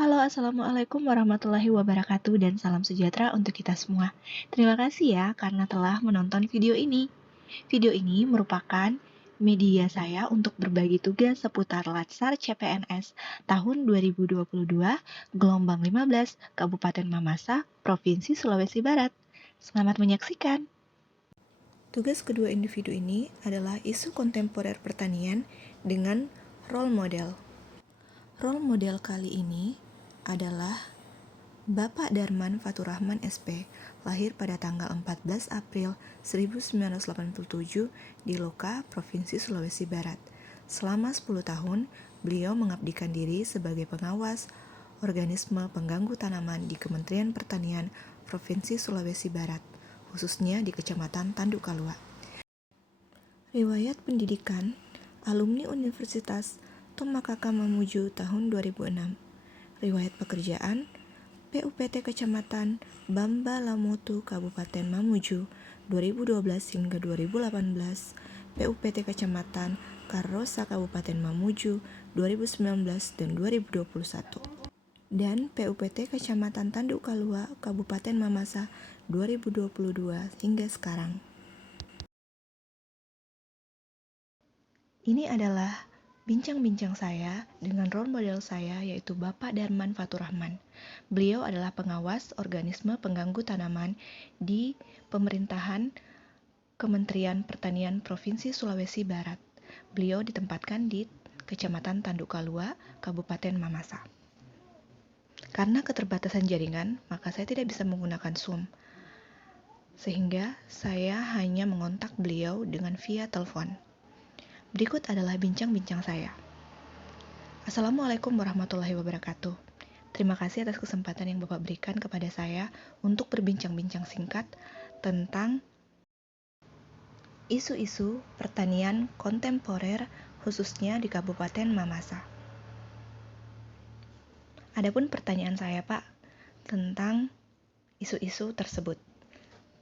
Halo, Assalamualaikum warahmatullahi wabarakatuh dan salam sejahtera untuk kita semua. Terima kasih ya karena telah menonton video ini. Video ini merupakan media saya untuk berbagi tugas seputar Latsar CPNS tahun 2022, gelombang 15, Kabupaten Mamasa, Provinsi Sulawesi Barat. Selamat menyaksikan. Tugas kedua individu ini adalah isu kontemporer pertanian dengan role model. Role model kali ini adalah Bapak Darman Faturrahman SP, lahir pada tanggal 14 April 1987 di Loka, Provinsi Sulawesi Barat. Selama 10 tahun, beliau mengabdikan diri sebagai pengawas organisme pengganggu tanaman di Kementerian Pertanian Provinsi Sulawesi Barat, khususnya di Kecamatan Tanduk Kalua. Riwayat pendidikan, alumni Universitas Tomakaka Mamuju tahun 2006. Riwayat pekerjaan, PUPT Kecamatan Bamba Lamotu Kabupaten Mamuju 2012 hingga 2018, PUPT Kecamatan Karosa Kabupaten Mamuju 2019 dan 2021, dan PUPT Kecamatan Tanduk Kalua Kabupaten Mamasa 2022 hingga sekarang. Ini adalah bincang-bincang saya dengan role model saya yaitu Bapak Darman Faturrahman. Beliau adalah pengawas organisme pengganggu tanaman di pemerintahan Kementerian Pertanian Provinsi Sulawesi Barat. Beliau ditempatkan di Kecamatan Tanduk Kalua, Kabupaten Mamasa. Karena keterbatasan jaringan, maka saya tidak bisa menggunakan Zoom. Sehingga saya hanya mengontak beliau dengan via telepon. Berikut adalah bincang-bincang saya. Assalamualaikum warahmatullahi wabarakatuh. Terima kasih atas kesempatan yang Bapak berikan kepada saya untuk berbincang-bincang singkat tentang isu-isu pertanian kontemporer khususnya di Kabupaten Mamasa. Adapun pertanyaan saya, Pak, tentang isu-isu tersebut.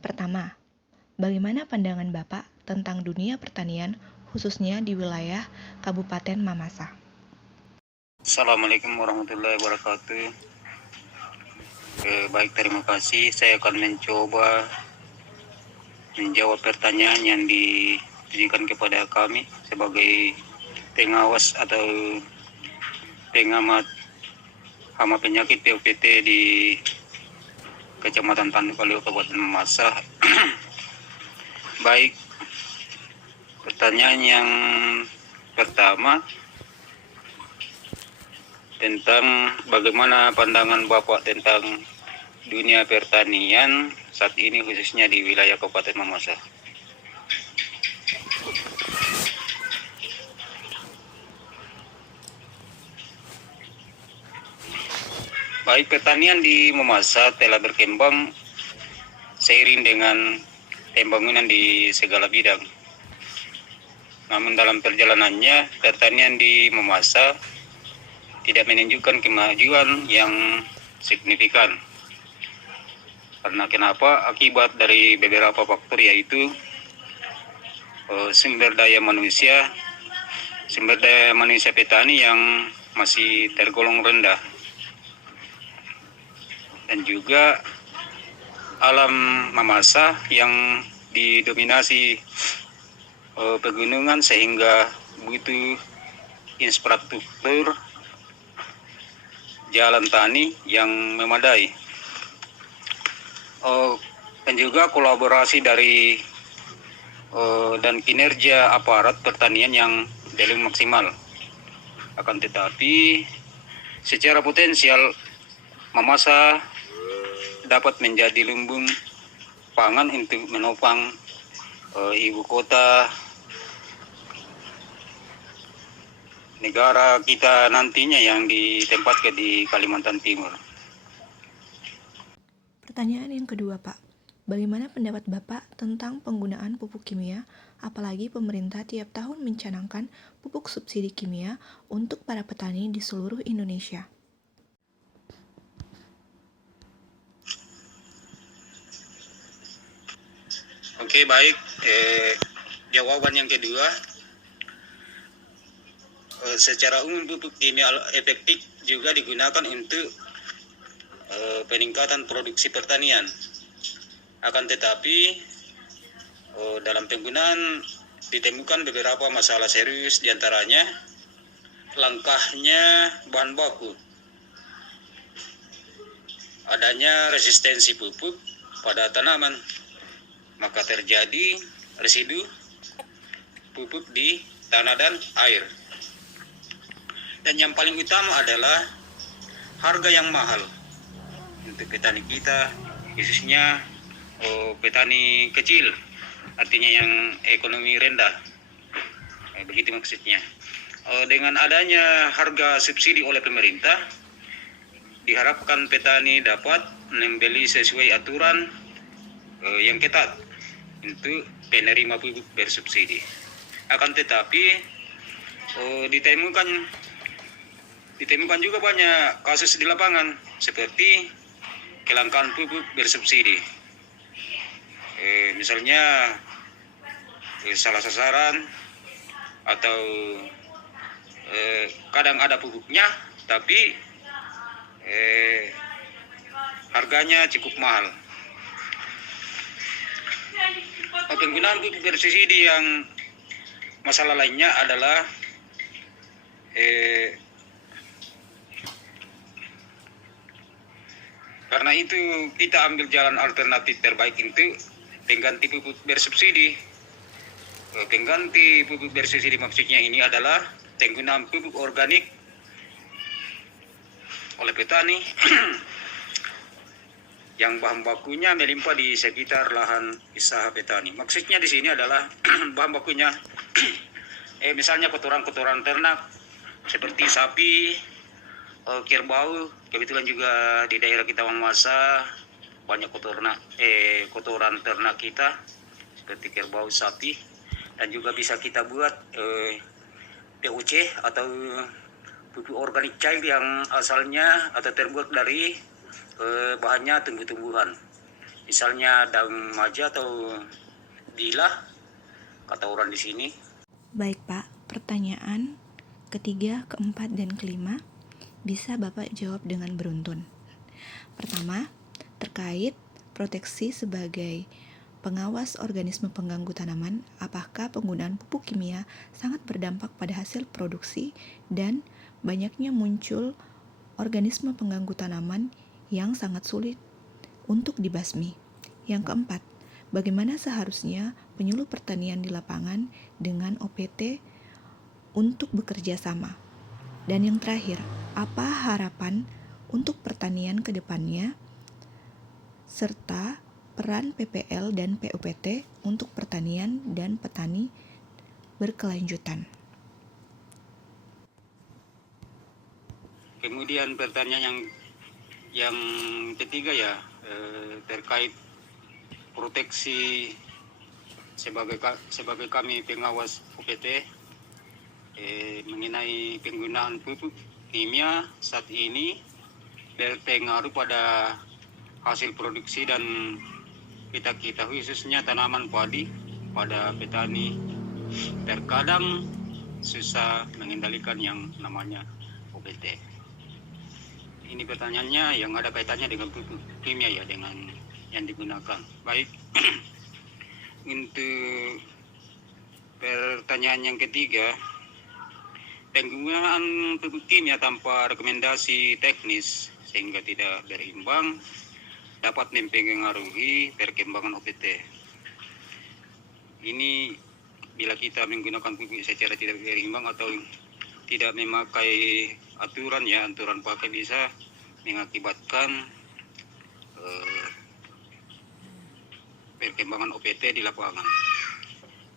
Pertama, bagaimana pandangan Bapak tentang dunia pertanian khususnya di wilayah Kabupaten Mamasa? Assalamualaikum warahmatullahi wabarakatuh. Baik, terima kasih. Saya akan mencoba menjawab pertanyaan yang ditujukan kepada kami sebagai pengawas atau pengamat hama penyakit PUPT di Kecamatan Tanduk Kalua Kabupaten Mamasa. Baik, pertanyaan yang pertama tentang bagaimana pandangan Bapak tentang dunia pertanian saat ini khususnya di wilayah Kabupaten Mamasa. Baik, pertanian di Mamasa telah berkembang seiring dengan pembangunan di segala bidang. Namun dalam perjalanannya, pertanian di Mamasa tidak menunjukkan kemajuan yang signifikan. Karena kenapa? Akibat dari beberapa faktor, yaitu sumber daya manusia petani yang masih tergolong rendah, dan juga alam Mamasa yang didominasi pegunungan sehingga butuh infrastruktur jalan tani yang memadai, dan juga kolaborasi dari dan kinerja aparat pertanian yang belum maksimal. Akan tetapi secara potensial Mamasa dapat menjadi lumbung pangan untuk menopang ibu kota negara kita nantinya yang ditempatkan di Kalimantan Timur. Pertanyaan yang kedua, Pak. Bagaimana pendapat Bapak tentang penggunaan pupuk kimia, apalagi pemerintah tiap tahun mencanangkan pupuk subsidi kimia untuk para petani di seluruh Indonesia? Oke, baik. Jawaban yang kedua, secara umum pupuk kimia efektif juga digunakan untuk peningkatan produksi pertanian. Akan tetapi dalam penggunaan ditemukan beberapa masalah serius, diantaranya langkahnya bahan baku, adanya resistensi pupuk pada tanaman, maka terjadi residu pupuk di tanah dan air. Dan yang paling utama adalah harga yang mahal untuk petani kita, khususnya petani kecil, artinya yang ekonomi rendah. Begitu maksudnya. Dengan adanya harga subsidi oleh pemerintah, diharapkan petani dapat membeli sesuai aturan yang ketat untuk penerima pupuk bersubsidi. Akan tetapi ditemukan juga banyak kasus di lapangan seperti kelangkaan pupuk bersubsidi. Misalnya salah sasaran atau kadang ada pupuknya tapi harganya cukup mahal. Penggunaan pupuk bersubsidi yang masalah lainnya adalah karena itu kita ambil jalan alternatif terbaik untuk pengganti pupuk bersubsidi. Pengganti pupuk bersubsidi maksudnya ini adalah penggunaan pupuk organik oleh petani yang bahan bakunya melimpah di sekitar lahan usaha petani. Maksudnya di sini adalah bahan bakunya misalnya kotoran-kotoran ternak seperti sapi, kerbau. Kebetulan juga di daerah kita Wangmasa banyak kotoran ternak kita seperti kerbau, sapi, dan juga bisa kita buat POC atau pupuk organik cair yang asalnya atau terbuat dari bahannya tumbuh-tumbuhan, misalnya daun maja atau bilah kata orang di sini. Baik Pak, pertanyaan ketiga, keempat, dan kelima bisa Bapak jawab dengan beruntun. Pertama, terkait proteksi sebagai pengawas organisme pengganggu tanaman, apakah penggunaan pupuk kimia sangat berdampak pada hasil produksi dan banyaknya muncul organisme pengganggu tanaman yang sangat sulit untuk dibasmi? Yang keempat, bagaimana seharusnya penyuluh pertanian di lapangan dengan OPT untuk bekerja sama? Dan yang terakhir, apa harapan untuk pertanian ke depannya serta peran PPL dan PUPT untuk pertanian dan petani berkelanjutan? Kemudian pertanyaan yang ketiga ya, terkait proteksi sebagai kami pengawas OPT mengenai penggunaan pupuk kimia saat ini berpengaruh pada hasil produksi dan kita khususnya tanaman padi pada petani terkadang susah mengendalikan yang namanya OPT. Ini pertanyaannya yang ada kaitannya dengan pupuk kimia ya, dengan yang digunakan. Baik, untuk pertanyaan yang ketiga, penggunaan pupuk kimia tanpa rekomendasi teknis sehingga tidak berimbang dapat mempengaruhi perkembangan OPT. Ini bila kita menggunakan pupuk secara tidak berimbang atau tidak memakai aturan pakai bisa mengakibatkan perkembangan OPT di lapangan.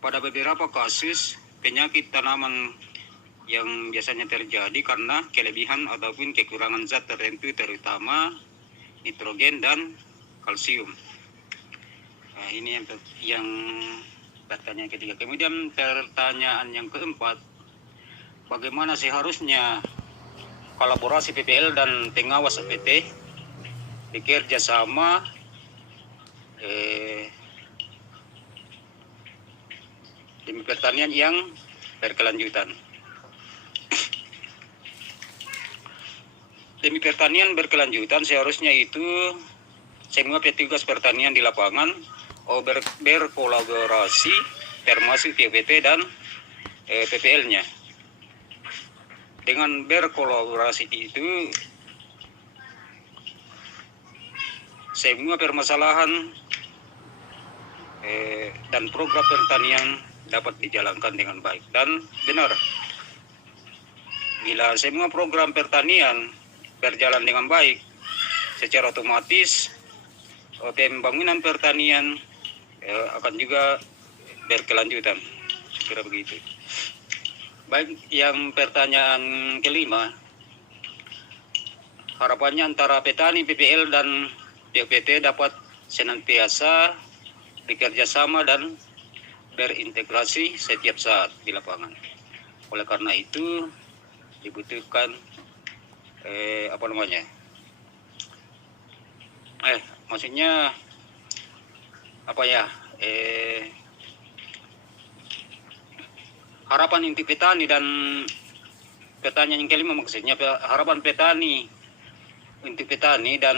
Pada beberapa kasus penyakit tanaman yang biasanya terjadi karena kelebihan ataupun kekurangan zat tertentu terutama nitrogen dan kalsium. Nah, ini yang pertanyaan ketiga. Kemudian pertanyaan yang keempat, bagaimana seharusnya kolaborasi PPL dan pengawas OPT bekerja sama demi pertanian yang berkelanjutan. demi pertanian berkelanjutan seharusnya itu semua petugas pertanian di lapangan berkolaborasi termasuk TPT dan PPL-nya. Dengan berkolaborasi itu semua permasalahan dan program pertanian dapat dijalankan dengan baik dan benar. Bila semua program pertanian berjalan dengan baik, secara otomatis pembangunan pertanian akan juga berkelanjutan. Kira begitu. Baik, yang pertanyaan kelima, harapannya antara petani, PPL dan PUPT dapat senantiasa bekerja sama dan berintegrasi setiap saat di lapangan. Oleh karena itu dibutuhkan maksudnya harapan inti petani dan pertanyaan yang kelima maksudnya harapan petani untuk petani dan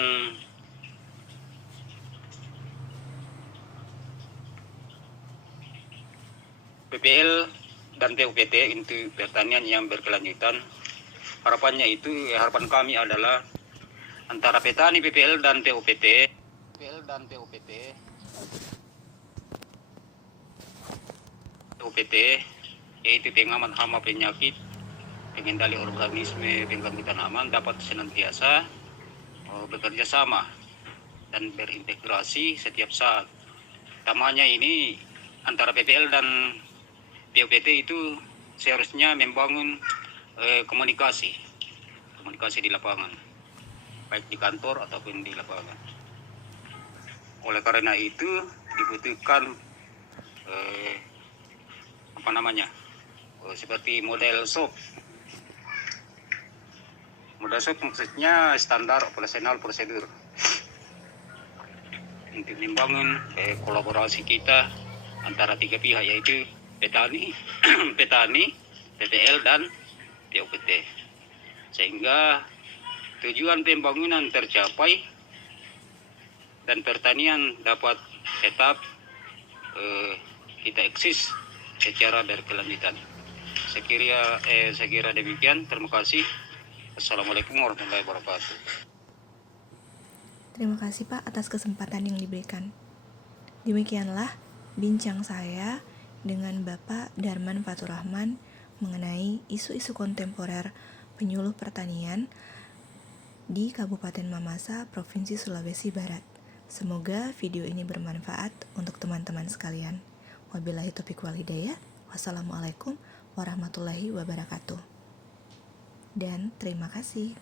PPL dan PUPT untuk pertanian yang berkelanjutan. Harapan kami adalah antara petani, PPL dan PUPT yaitu pengaman hama penyakit, pengendali organisme, pengganggu tanaman dapat senantiasa bekerja sama dan berintegrasi setiap saat. Tamanya ini antara PPL dan PUPT itu seharusnya membangun komunikasi di lapangan, baik di kantor ataupun di lapangan. Oleh karena itu dibutuhkan seperti model SOP. Model SOP maksudnya standar operasional prosedur untuk membangun kolaborasi kita antara tiga pihak, yaitu petani, PPL dan PUPT, sehingga tujuan pembangunan tercapai dan pertanian dapat tetap kita eksis secara berkelanjutan. Saya kira demikian. Terima kasih. Assalamualaikum warahmatullahi wabarakatuh. Terima kasih Pak atas kesempatan yang diberikan. Demikianlah bincang saya dengan Bapak Darman Faturrahman mengenai isu-isu kontemporer penyuluh pertanian di Kabupaten Mamasa, Provinsi Sulawesi Barat. Semoga video ini bermanfaat untuk teman-teman sekalian. Wabillahi taufiq wal hidayah. Wassalamualaikum warahmatullahi wabarakatuh. Dan terima kasih.